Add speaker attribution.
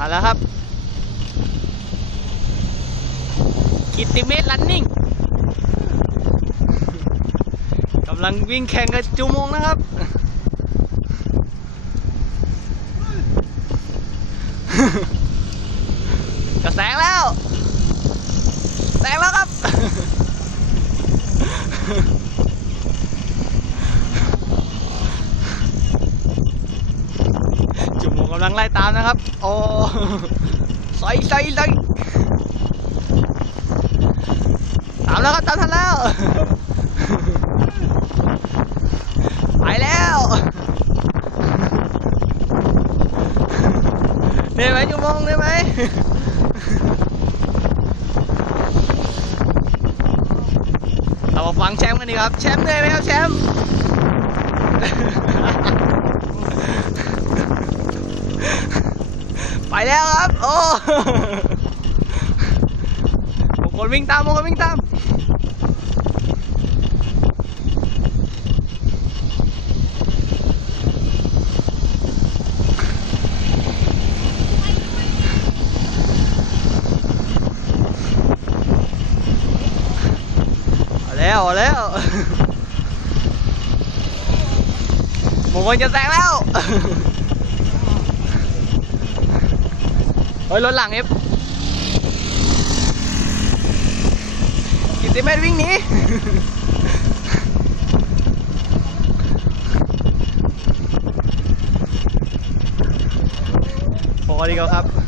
Speaker 1: มาแล้วครับ กิติเมตรลันนิ่งกำลังวิ่งแข่งกับจูมงนะครับจะแสงแล้ว แสงแล้วครับ จุ่มกำลังไล่ตามนะครับ โอ้ใส่ใส่ใส่ตามแล้วครับตามทันแล้ว ไปแล้วได้ไหมจุ่มงได้ไหมเรามาฟังแชมป์กันดีครับ แชมป์เหนื่อยไหมครับแชมป์ ไปแล้วครับ โอ้มงคลวิ่งตามมงคลวิ่งตามเอาแล้วเอาแล้วมงคลจะแซงแล้ว เฮ้ยรถหลังเอฟกิติเมตรวิ่งหนีพอดีครับ